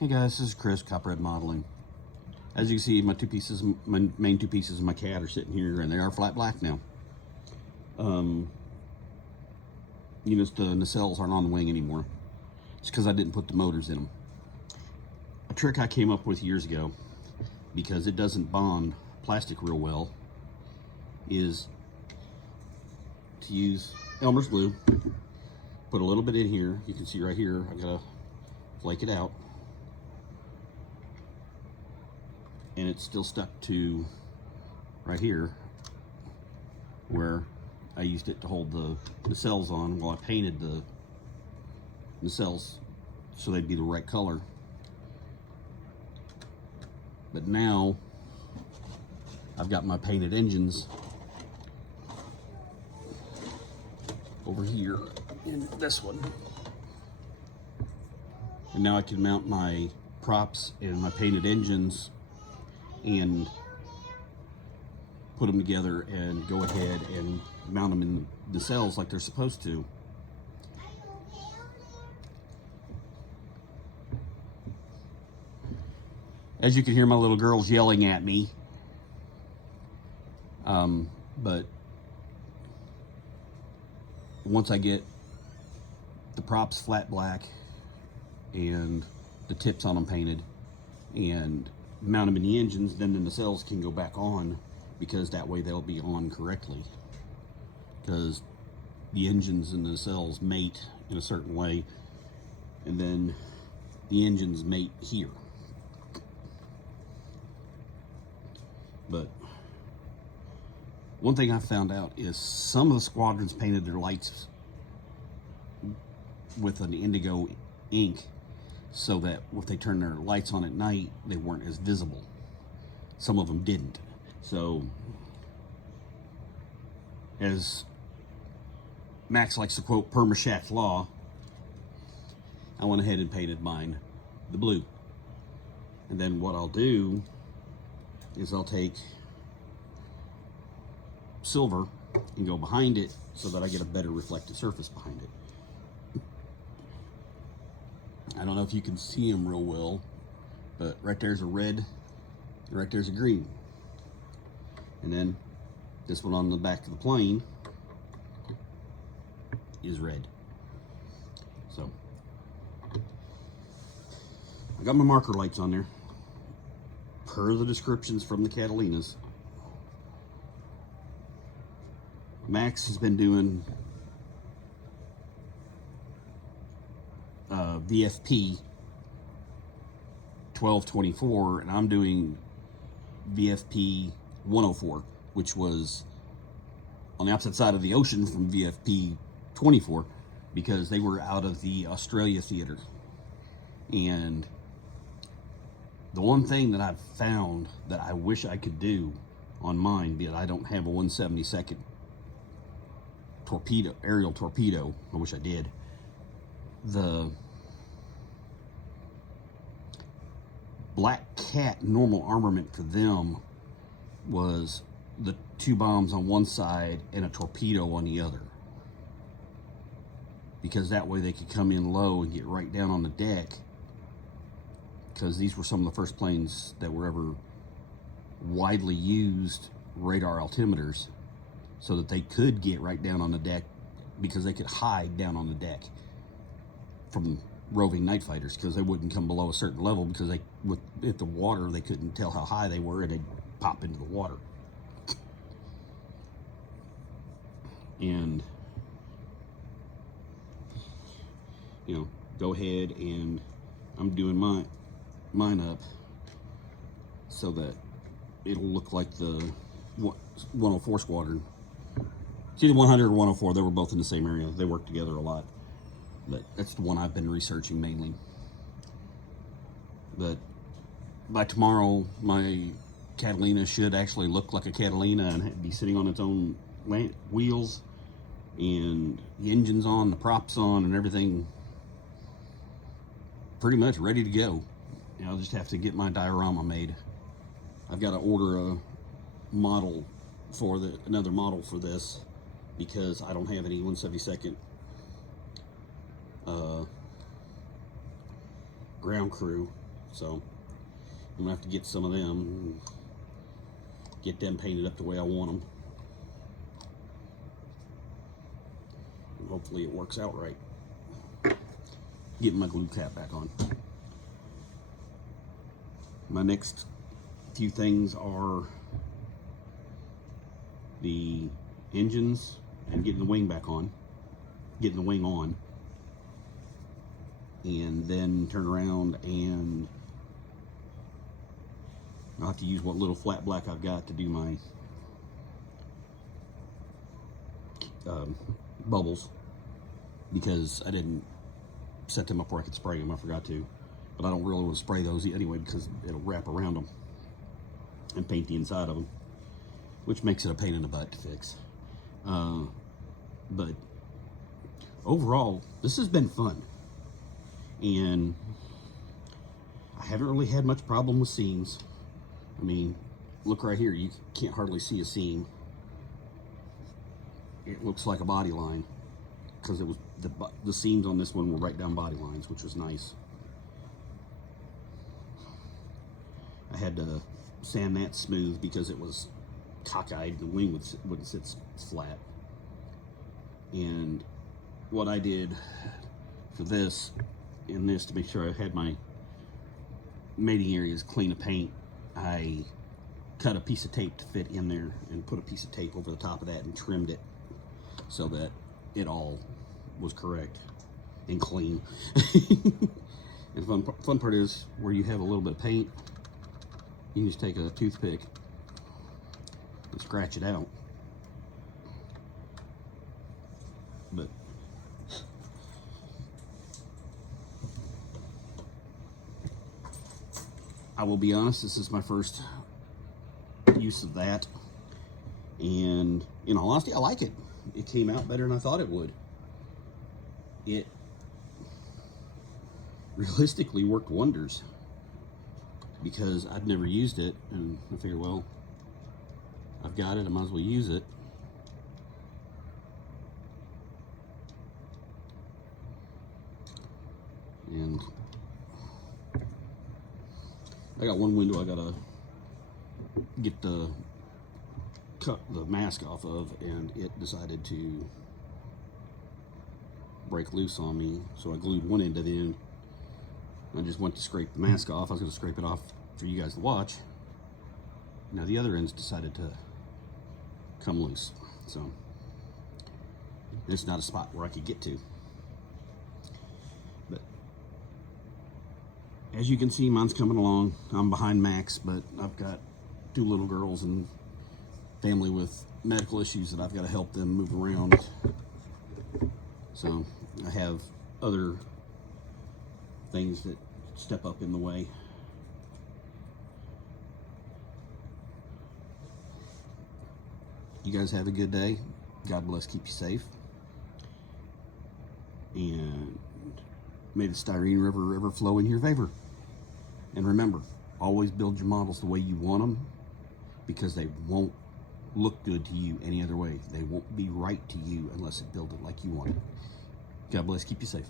Hey guys, this is Chris, Copperhead Modeling. As you can see, my main two pieces of my cat are sitting here, and they are flat black now. You notice the nacelles aren't on the wing anymore. It's because I didn't put the motors in them. A trick I came up with years ago, because it doesn't bond plastic real well, is to use Elmer's glue. Put a little bit in here. You can see right here, I gotta flake it out. And it's still stuck to right here where I used it to hold the nacelles on while I painted the nacelles so they'd be the right color. But now I've got my painted engines over here in this one, and now I can mount my props and my painted engines and put them together and go ahead and mount them in the cells like they're supposed to. As you can hear, my little girl's yelling at me, but once I get the props flat black and the tips on them painted and mount them in the engines, then the nacelles can go back on, because that way they'll be on correctly, because the engines and the nacelles mate in a certain way, and then the engines mate here. But one thing I found out is some of the squadrons painted their lights with an indigo ink so that if they turned their lights on at night, they weren't as visible. Some of them didn't. So, as Max likes to quote Permashack's law, I went ahead and painted mine the blue. And then what I'll do is I'll take silver and go behind it so that I get a better reflective surface behind it. I don't know if you can see them real well, but right there's a red, and right there's a green. And then this one on the back of the plane is red. So I got my marker lights on there, per the descriptions from the Catalinas. Max has been doing VFP 1224, and I'm doing VFP 104, which was on the opposite side of the ocean from VFP 24, because they were out of the Australia theater. And the one thing that I've found that I wish I could do on mine, but I don't have a 1/72nd torpedo, aerial torpedo. I wish I did. The BlackCat normal armament for them was the 2 bombs on one side and a torpedo on the other, because that way they could come in low and get right down on the deck, because these were some of the first planes that were ever widely used radar altimeters, so that they could get right down on the deck, because they could hide down on the deck from roving night fighters, because they wouldn't come below a certain level, because they, at the water, they couldn't tell how high they were, and they'd pop into the water. And you know, go ahead, and I'm doing mine up so that it'll look like the 104 squadron. It's either 100 or 104. They were both in the same area. They work together a lot. But that's the one I've been researching mainly. But by tomorrow, my Catalina should actually look like a Catalina and be sitting on its own wheels, and the engine's on, the props on, and everything pretty much ready to go. You know, I'll just have to get my diorama made. I've got to order a model for another model for this, because I don't have any 1/72nd ground crew So I'm gonna have to get some of them, get them painted up the way I want them. And hopefully it works out right. Getting my glue cap back on. My next few things are the engines and getting the wing back on, getting the wing on, and then turn around and I'll have to use what little flat black I've got to do my bubbles, because I didn't set them up where I could spray them. I forgot to, but I don't really want to spray those anyway because it'll wrap around them and paint the inside of them, which makes it a pain in the butt to fix. But overall, this has been fun, and I haven't really had much problem with seams. I mean, look right here, you can't hardly see a seam. It looks like a body line, because it was the seams on this one were right down body lines, which was nice. I had to sand that smooth because it was cockeyed. The wing wouldn't sit flat. And what I did for this, in this, to make sure I had my mating areas clean of paint, I cut a piece of tape to fit in there and put a piece of tape over the top of that and trimmed it so that it all was correct and clean. And fun part is, where you have a little bit of paint, you can just take a toothpick and scratch it out. But I will be honest, this is my first use of that, and in all honesty, I like it. It came out better than I thought it would. It realistically worked wonders, because I'd never used it, and I figured, well, I've got it, I might as well use it. And I got one window I gotta get cut the mask off of, and it decided to break loose on me, so I glued one end to the end. I just went to scrape the mask off. I was going to scrape it off for you guys to watch. Now the other end's decided to come loose, so it's not a spot where I could get to. But as you can see, mine's coming along. I'm behind Max, but I've got 2 little girls and family with medical issues that I've got to help them move around. So I have other things that step up in the way. You guys have a good day. God bless, keep you safe. And may the Styrene River ever flow in your favor. And remember, always build your models the way you want them, because they won't look good to you any other way. They won't be right to you unless it built it like you want it. God bless, keep you safe.